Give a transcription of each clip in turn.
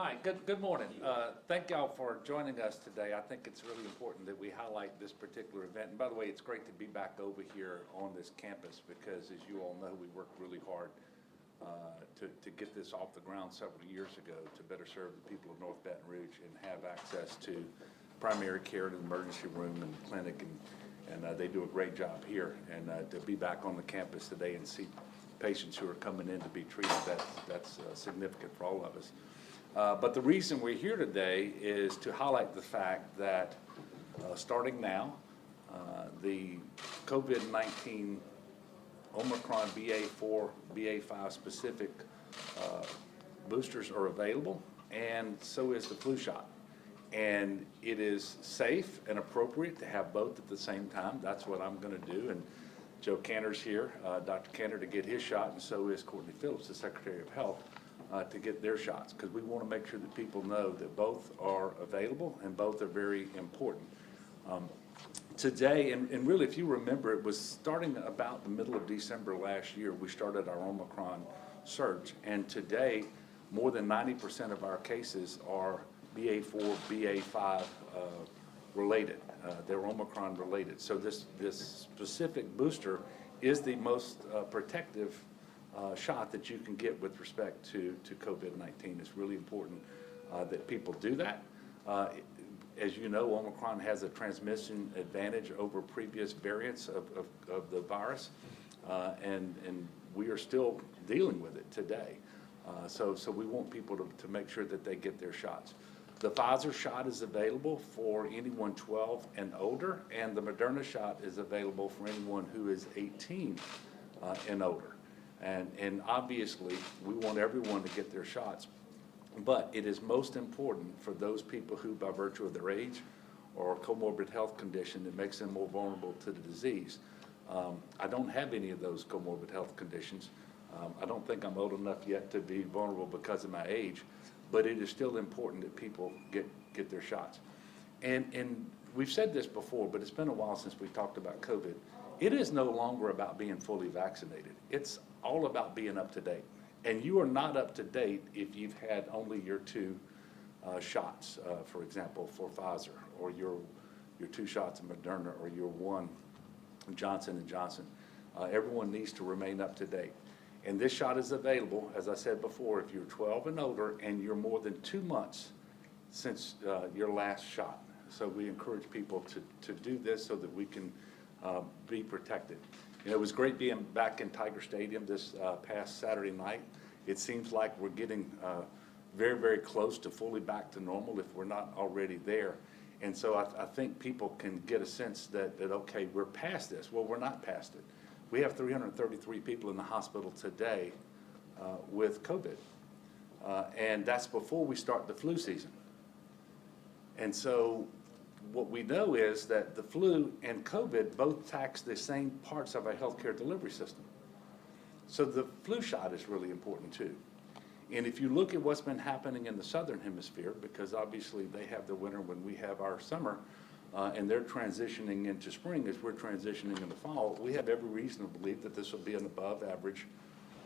Hi, good morning. Thank y'all for joining us today. I think it's really important that we highlight this particular event. And by the way, it's great to be back over here on this campus because, as you all know, we worked really hard to get this off the ground several years ago to better serve the people of North Baton Rouge and have access to primary care in the emergency room and the clinic, and they do a great job here. And to be back on the campus today and see patients who are coming in to be treated, that's significant for all of us. But the reason we're here today is to highlight the fact that starting now, the COVID-19 Omicron BA4, BA5 specific boosters are available, and so is the flu shot. And it is safe and appropriate to have both at the same time. That's what I'm going to do. And Joe Cantor's here, Dr. Cantor, to get his shot, and so is Courtney Phillips, the Secretary of Health, to get their shots, because we want to make sure that people know that both are available and both are very important. Today, and really, if you remember, it was starting about the middle of December last year, we started our Omicron surge, and today, more than 90% of our cases are BA4, BA5 related. They're Omicron related. So this specific booster is the most protective shot that you can get with respect to COVID-19. It's really important that people do that. As you know, Omicron has a transmission advantage over previous variants of the virus, and we are still dealing with it today. So we want people to make sure that they get their shots. The Pfizer shot is available for anyone 12 and older, and the Moderna shot is available for anyone who is 18 and older. And obviously, we want everyone to get their shots, but it is most important for those people who, by virtue of their age or a comorbid health condition that makes them more vulnerable to the disease. I don't have any of those comorbid health conditions. I don't think I'm old enough yet to be vulnerable because of my age, but it is still important that people get their shots. And we've said this before, but it's been a while since we talked about COVID. It is no longer about being fully vaccinated. It's all about being up to date. And you are not up to date if you've had only your two shots, for example, for Pfizer, or your two shots of Moderna, or your one Johnson & Johnson. Everyone needs to remain up to date. And this shot is available, as I said before, if you're 12 and older and you're more than 2 months since your last shot. So we encourage people to do this so that we can be protected. You know, it was great being back in Tiger Stadium this past Saturday night. It seems like we're getting very, very close to fully back to normal if we're not already there. And so I think people can get a sense that okay, we're past this. Well, we're not past it. We have 333 people in the hospital today with COVID, and that's before we start the flu season. And so what we know is that the flu and COVID both tax the same parts of our healthcare delivery system. So the flu shot is really important too. And if you look at what's been happening in the southern hemisphere, because obviously they have the winter when we have our summer, and they're transitioning into spring as we're transitioning into fall, we have every reason to believe that this will be an above average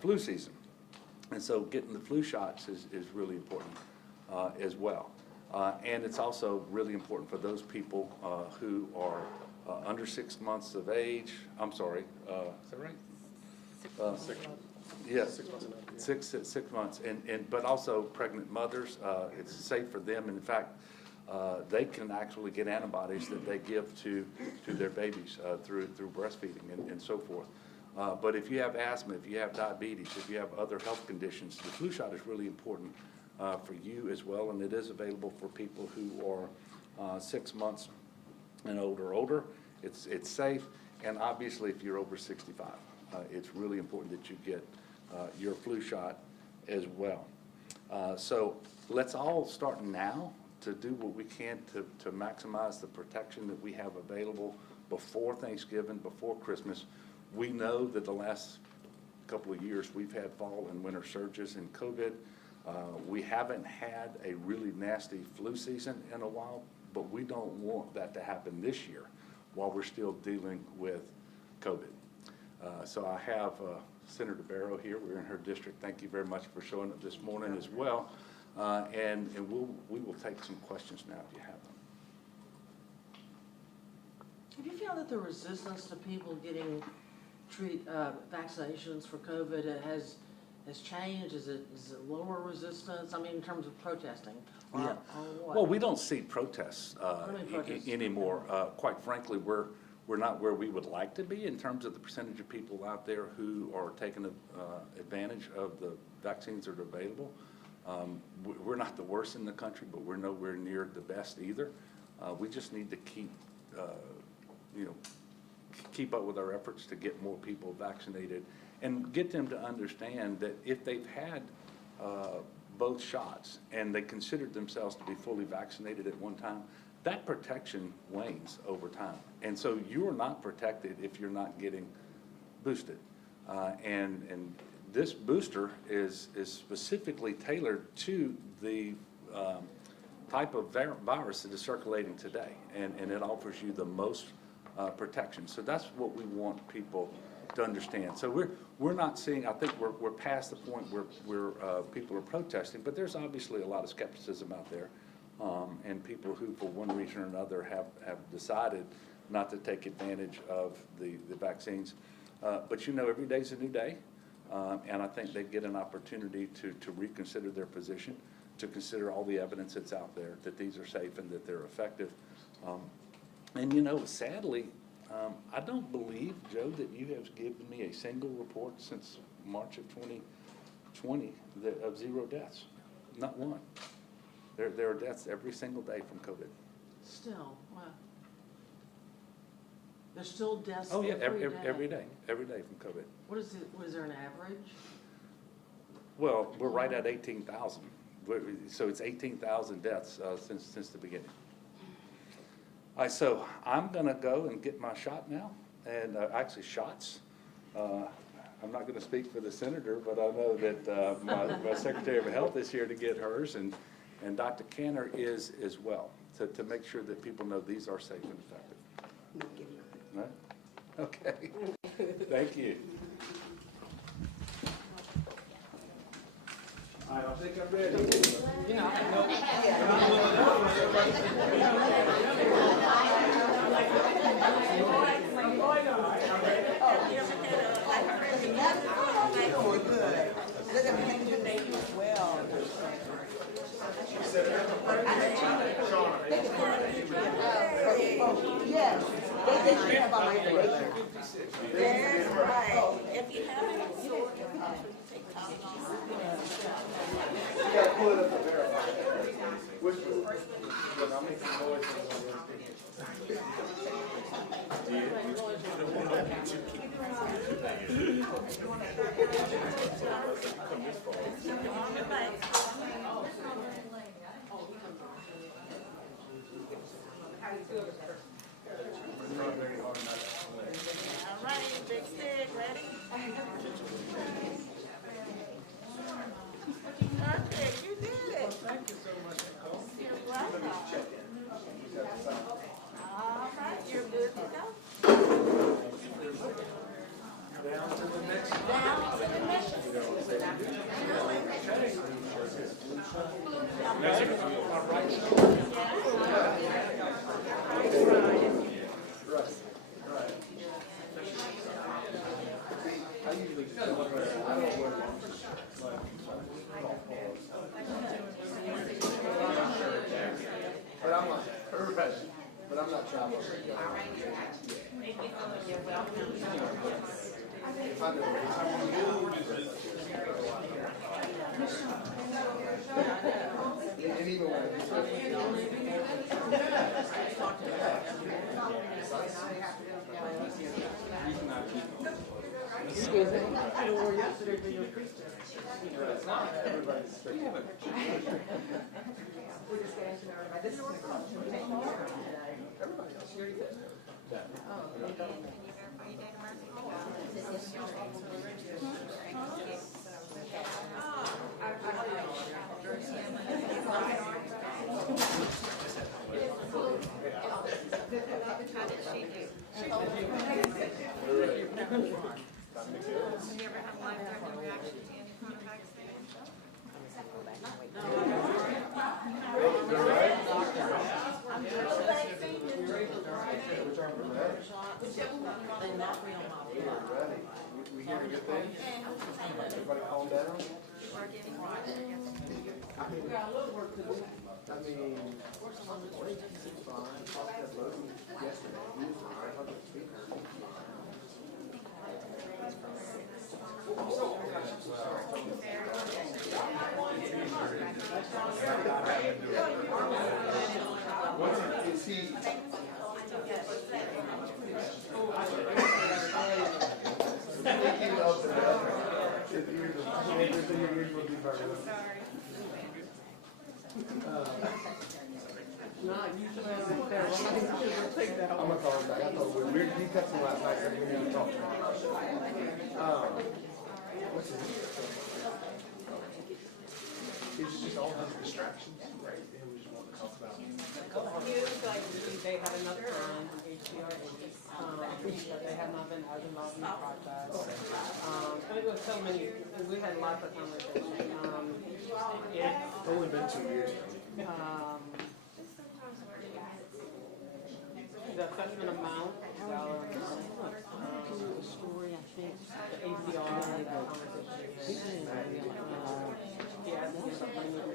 flu season. And so getting the flu shots is really important as well. And it's also really important for those people who are under 6 months of age. I'm sorry, is that right? 6 months. Yes, 6 months and up, yeah. 6 months, but also pregnant mothers. It's safe for them. In fact, they can actually get antibodies that they give to their babies through breastfeeding and so forth. But if you have asthma, if you have diabetes, if you have other health conditions, the flu shot is really important for you as well, and it is available for people who are 6 months and older. It's safe, and obviously if you're over 65, it's really important that you get your flu shot as well. So let's all start now to do what we can to maximize the protection that we have available before Thanksgiving, before Christmas. We know that the last couple of years we've had fall and winter surges in COVID. We haven't had a really nasty flu season in a while, but we don't want that to happen this year while we're still dealing with COVID. So I have Senator Barrow here. We're in her district. Thank you very much for showing up this morning as well. And we will take some questions now if you have them. Have you found that the resistance to people getting vaccinations for COVID has changed? Is it lower resistance? I mean, in terms of protesting, or, Yeah. or what? Well, we don't see protests protests? anymore. Quite frankly, we're not where we would like to be in terms of the percentage of people out there who are taking advantage of the vaccines that are available. We're not the worst in the country, but we're nowhere near the best either. We just need to keep up with our efforts to get more people vaccinated and get them to understand that if they've had both shots and they considered themselves to be fully vaccinated at one time, that protection wanes over time. And so you're not protected if you're not getting boosted. And this booster is specifically tailored to the type of virus that is circulating today, and it offers you the most protection. So that's what we want people to understand. So we're not seeing, I think we're past the point where people are protesting, but there's obviously a lot of skepticism out there, and people who, for one reason or another, have decided not to take advantage of the vaccines. But every day's a new day, and I think they get an opportunity to reconsider their position, to consider all the evidence that's out there, that these are safe and that they're effective. And sadly, I don't believe, Joe, that you have given me a single report since March of 2020 of 0 deaths. Not one. There are deaths every single day from COVID. Still, wow. There's still deaths. Oh yeah, every day. every day from COVID. What is there an average? Well, we're right at 18,000. So it's 18,000 deaths since the beginning. All right, so I'm going to go and get my shot now, and actually shots. I'm not going to speak for the senator, but I know that my Secretary of Health is here to get hers, and Dr. Canner is as well, to make sure that people know these are safe and effective. No? Okay. Thank you. All right, I think I'm ready. Yes, they should have our information. That's right. If you have any sort take time off. You gotta pull it up to verify. Which one? I'll make some noise. All right, Big Stick, ready? Perfect, you did it. Thank you so much, Nicole. You're welcome. All right, you're good to go. Down to the next. Down to the next. But I'm not trying to. Excuse me. I wore yesterday for your Christian. We're just going to everybody. This is going to cost you. Everybody else here, yes. You ever have life-threatening reaction to any kind of vaccination? They knock me on my We butt. ready. We hear good things? Everybody calm down? We got a little work to do. I mean, it's fine. Talked to Logan yesterday. He was fine. Talked to the speaker. Is he? Speaking of the weather, if you're the everything you're going to be very well. I'm gonna call him back. I told him, he texted me last night, said we need to talk tomorrow. What's his name? It's just all those distractions, right? And we just want to talk about. They had enough time from HCRA, but they have not been as involved in the process. And it was so many, we had lots of conversations. It's only been 2 years. The assessment amount, dollar amount, Story, I think. the ACR, that conversation. He asked me if I'm going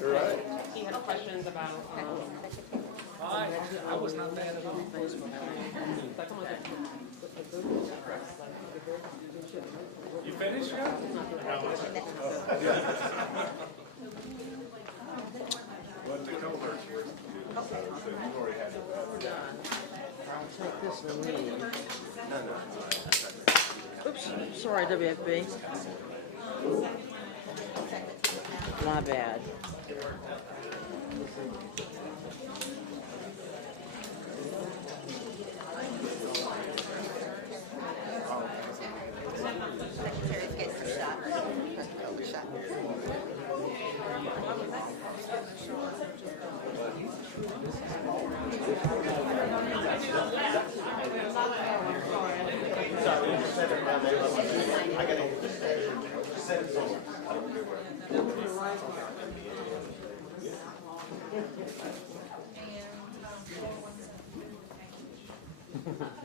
You're right. He had questions about, I was not mad at all. You finished, Scott? What the colors were, so you already had it. We're done. I'll take this one in. Oops, sorry, WFB. My bad. Secretary's getting some shots. COVID shot.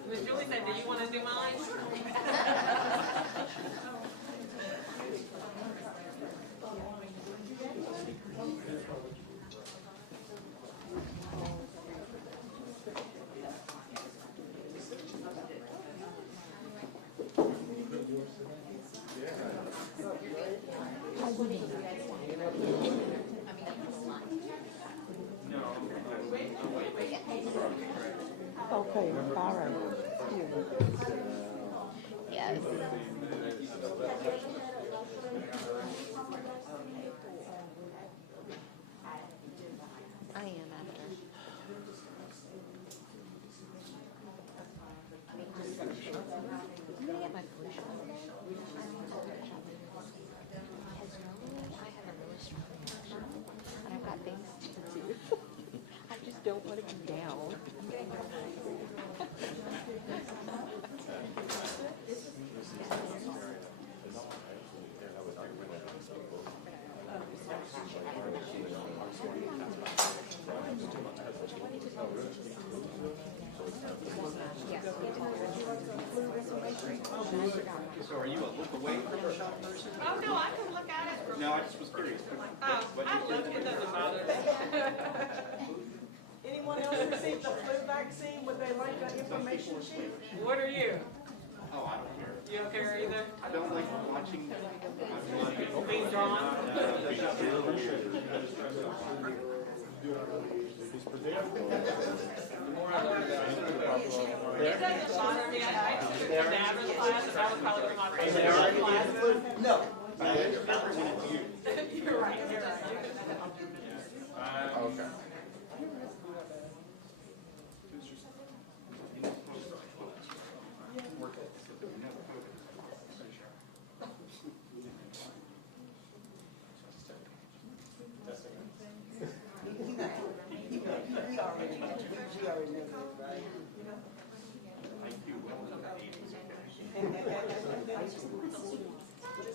Ms. Julie said, do you want to do mine? Okay, Byron. Yes. I am after. I'm gonna get my flu shot. Because normally I have a really strong reaction, and I've got things to do. I just don't want to come down. So are you a look away from the shop person? Oh, no, I can look at it. No, I just was curious. I look, it doesn't bother me. Anyone else received the flu vaccine? Would they like an information sheet? What are you? Oh, I don't care. You don't care either? I don't like watching my blood. Being drawn? It doesn't bother me. I took a cadaver class, and that was probably my favorite class. No. You're right, you're right. Okay. She's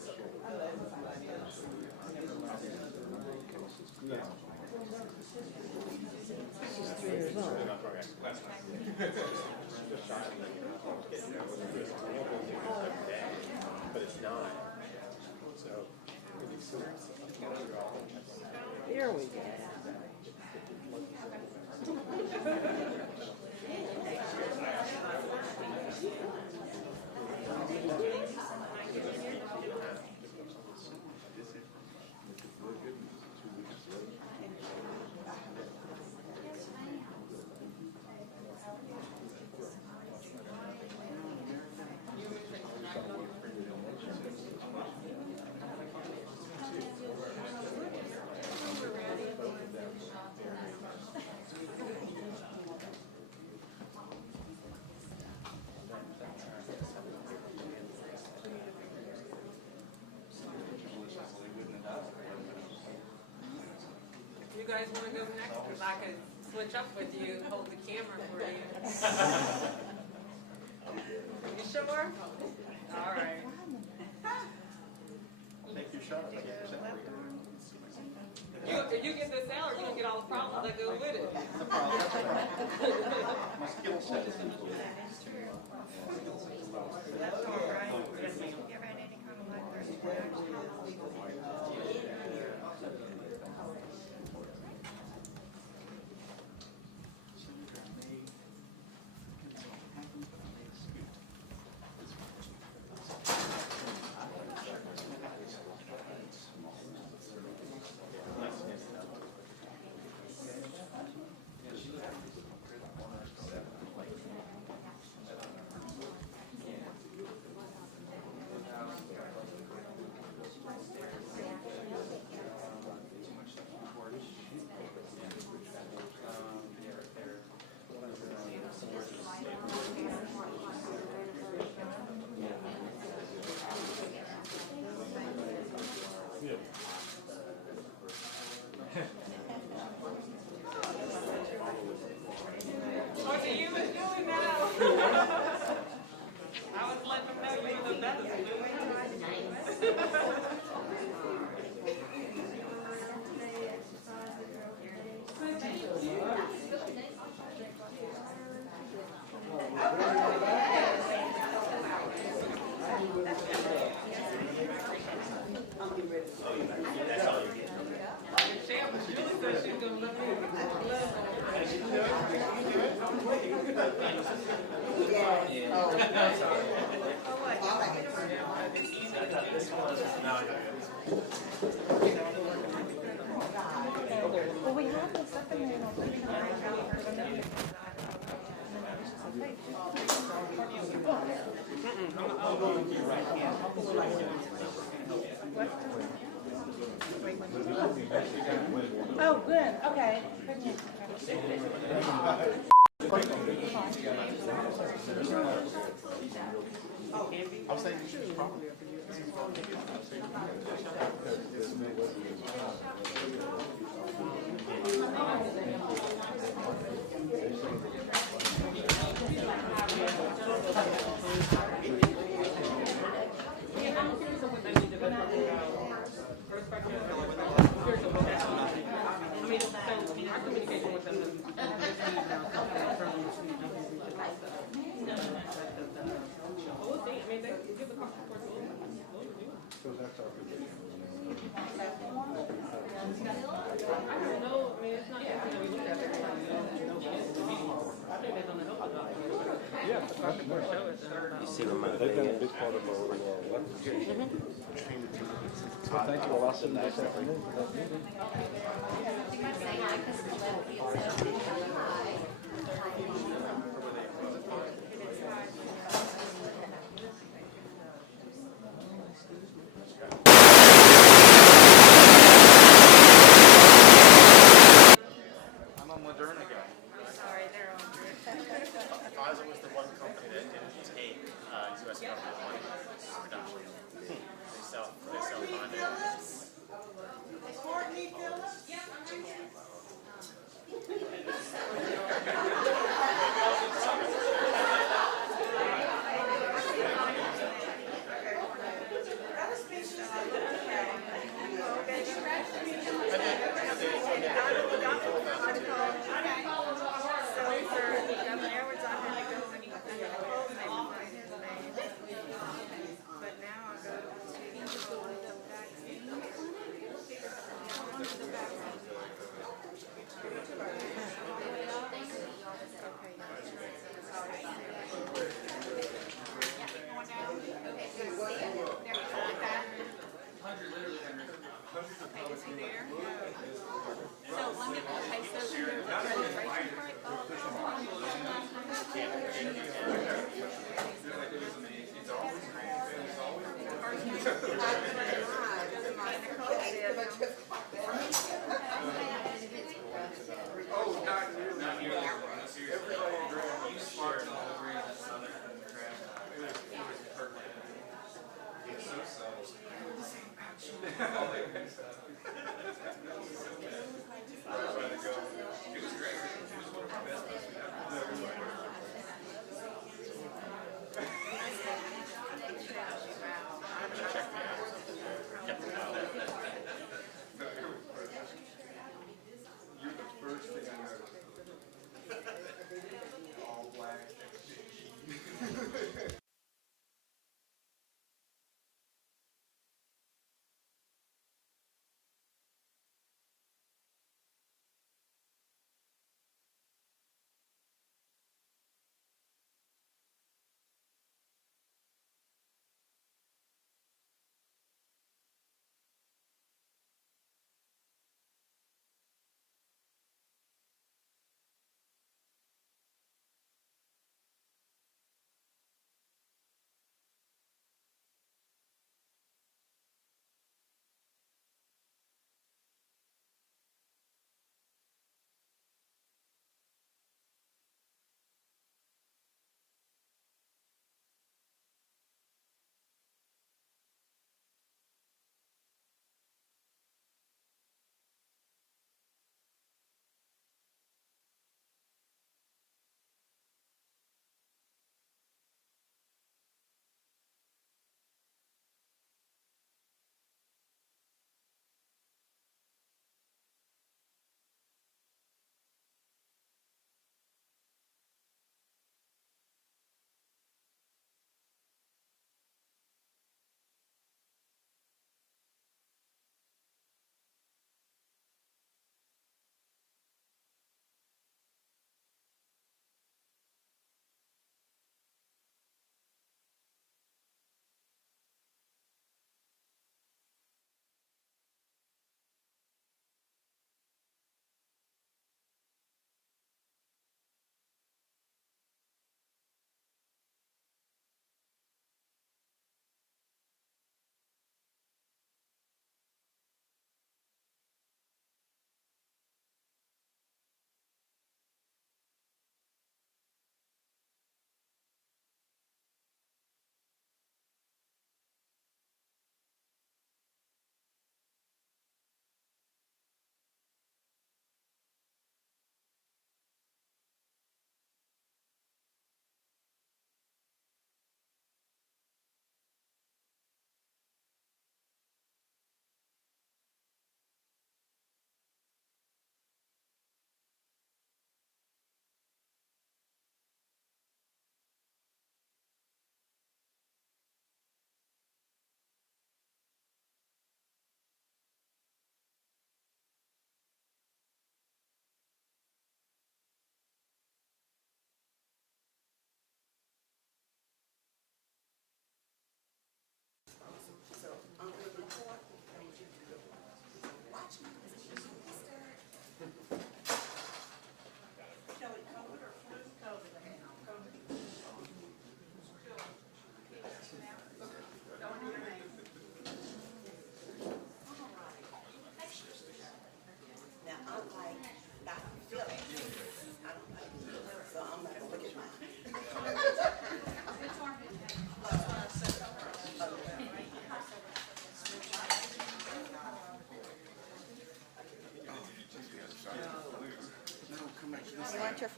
3 years old. But it's not. Here we go. You guys want to go next? Because I could switch up with you, hold the camera for you. You sure? All right. Take your shot. I get your salary. You get this salary, you don't get all the problems that go with it. That's the problem. My skill set is in What are you doing now? I was letting them know you were the best. Julie said she's gonna let me. Well, we have the second one. Oh, good, okay. I was saying you should probably. They've been a big part of our work. Well, thank you all. I'll see you this afternoon for that meeting. I'm a Moderna guy. Sorry, they're on. Pfizer was the one company that didn't take U.S. government money for production. They sell funded.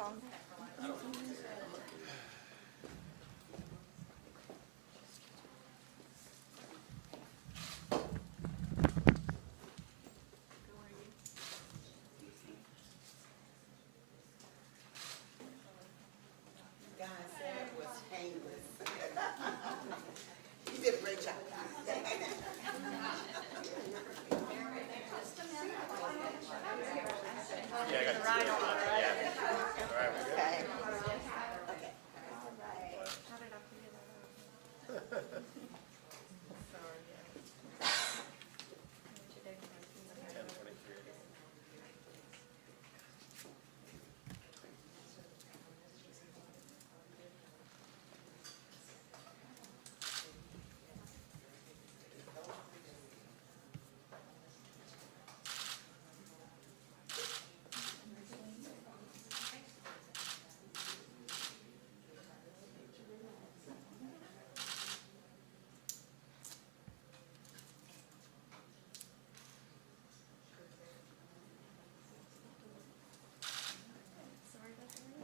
song. Guys said it was painless. You did a great job. Yeah, I got it. Right on. Yeah. All right, we're good. Okay. Okay.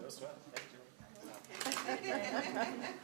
No sweat. Thank you.